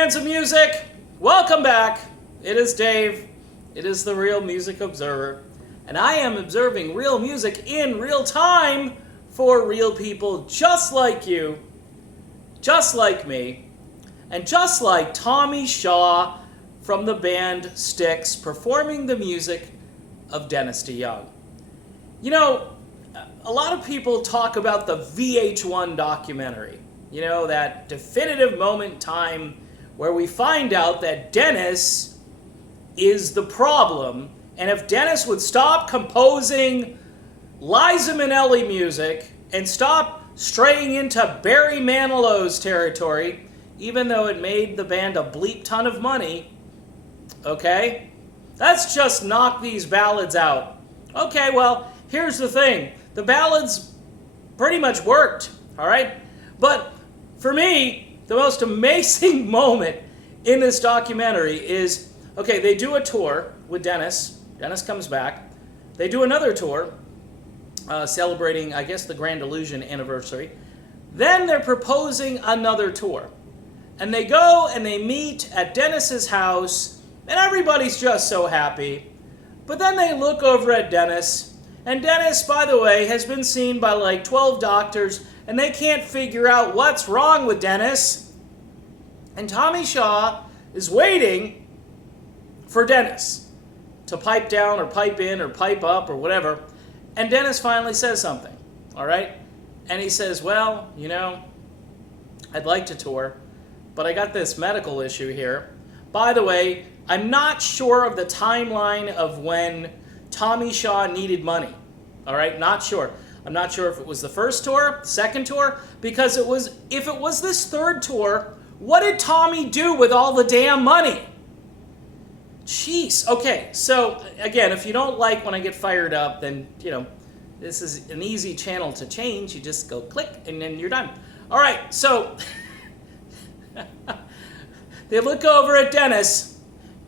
fans of music, welcome back. It is Dave. It is the Real Music Observer. And I am observing real music in real time for real people just like you, just like me, and just like Tommy Shaw from the band Styx performing the music of Dennis DeYoung. You know, a lot of people talk about the VH1 documentary. You know, that definitive moment in time where we find out that Dennis is the problem. And if Dennis would stop composing Liza Minnelli music and stop straying into Barry Manilow's territory, even though it made the band a bleep ton of money, okay? Let's just knock these ballads out. Okay, well, here's the thing. The ballads pretty much worked, all right? But for me, the most amazing moment in this documentary is, okay, they do a tour with Dennis. Dennis comes back. They do another tour celebrating, I guess, the Grand Illusion anniversary. Then they're proposing another tour. And they go and they meet at Dennis's house, and everybody's just so happy. But then they look over at Dennis, and Dennis, by the way, has been seen by like 12 doctors, and they can't figure out what's wrong with Dennis. And Tommy Shaw is waiting for Dennis to pipe down or pipe in or pipe up or whatever. And Dennis finally says something, all right? And he says, well, you know, I'd like to tour, but I got this medical issue here. By the way, I'm not sure of the timeline of when Tommy Shaw needed money, all right? Not sure. I'm not sure if it was the first tour, second tour, because if it was this third tour, what did Tommy do with all the damn money? Jeez. Okay, so again, if you don't like when I get fired up, then, you know, this is an easy channel to change. You just go click and then you're done. All right, so they look over at Dennis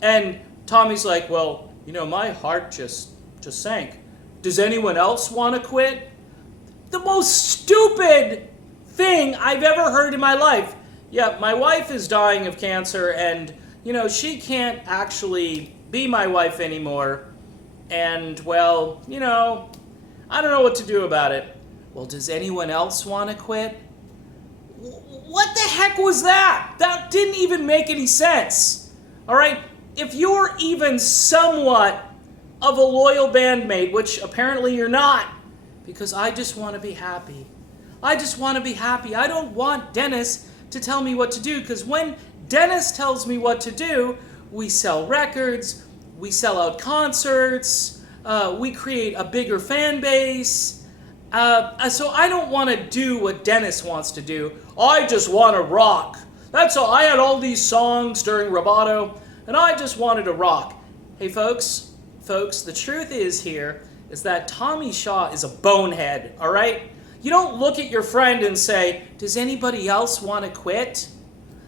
and Tommy's like, well, you know, my heart just sank. Does anyone else want to quit? The most stupid thing I've ever heard in my life. Yeah, my wife is dying of cancer and, you know, she can't actually be my wife anymore. And, well, you know, I don't know what to do about it. Well, does anyone else want to quit? What the heck was that? That didn't even make any sense. All right? If you're even somewhat of a loyal bandmate, which apparently you're not, because I just want to be happy. I just want to be happy. I don't want Dennis to tell me what to do, because when Dennis tells me what to do, we sell records, we sell out concerts, we create a bigger fan base. So I don't want to do what Dennis wants to do. I just want to rock. That's all. I had all these songs during Roboto, and I just wanted to rock. Hey, folks, the truth is that Tommy Shaw is a bonehead, all right? You don't look at your friend and say, does anybody else want to quit?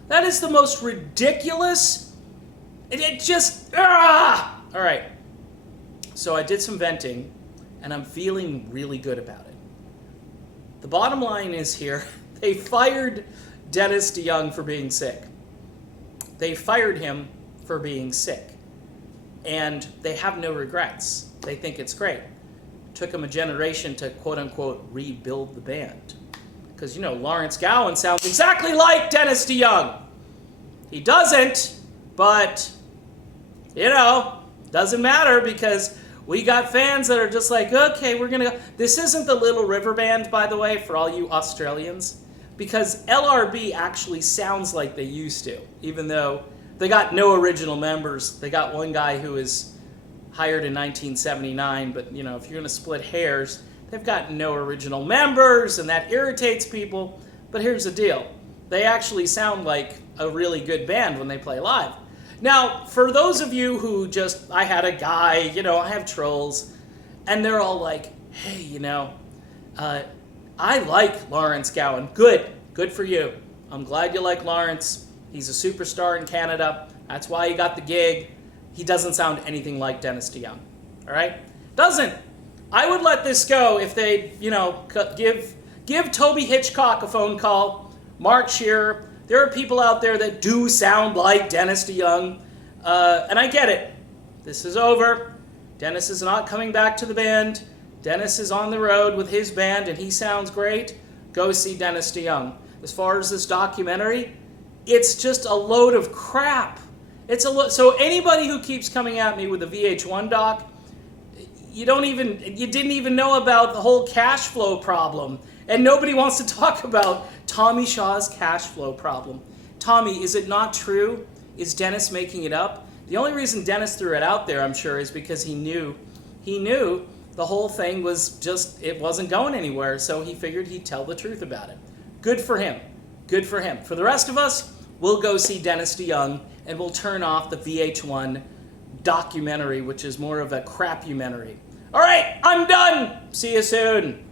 That is the most ridiculous. It just, all right. So I did some venting, and I'm feeling really good about it. The bottom line is here, they fired Dennis DeYoung for being sick. They fired him for being sick. And they have no regrets. They think it's great. Took them a generation to, quote-unquote, rebuild the band. Because, you know, Lawrence Gowan sounds exactly like Dennis DeYoung. He doesn't, but, you know, doesn't matter because we got fans that are just like, okay, we're going to go. This isn't the Little River Band, by the way, for all you Australians, because LRB actually sounds like they used to, even though they got no original members. They got one guy who was hired in 1979, but, you know, if you're going to split hairs, they've got no original members, and that irritates people. But here's the deal. They actually sound like a really good band when they play live. Now, for those of you who just, I had a guy, you know, I have trolls, and they're all like, hey, you know, I like Lawrence Gowan. Good for you. I'm glad you like Lawrence. He's a superstar in Canada. That's why he got the gig. He doesn't sound anything like Dennis DeYoung. All right? Doesn't. I would let this go if they, you know, give Toby Hitchcock a phone call, Mark Shearer, There are people out there that do sound like Dennis DeYoung, and I get it. This is over. Dennis is not coming back to the band. Dennis is on the road with his band, and he sounds great. Go see Dennis DeYoung. As far as this documentary, it's just a load of crap. So anybody who keeps coming at me with a VH1 doc, you didn't even know about the whole cash flow problem. And nobody wants to talk about Tommy Shaw's cash flow problem. Tommy, is it not true? Is Dennis making it up? The only reason Dennis threw it out there, I'm sure, is because he knew the whole thing was just, it wasn't going anywhere, so he figured he'd tell the truth about it. Good for him. Good for him. For the rest of us, we'll go see Dennis DeYoung, and we'll turn off the VH1 documentary, which is more of a crapumentary. All right, I'm done. See you soon.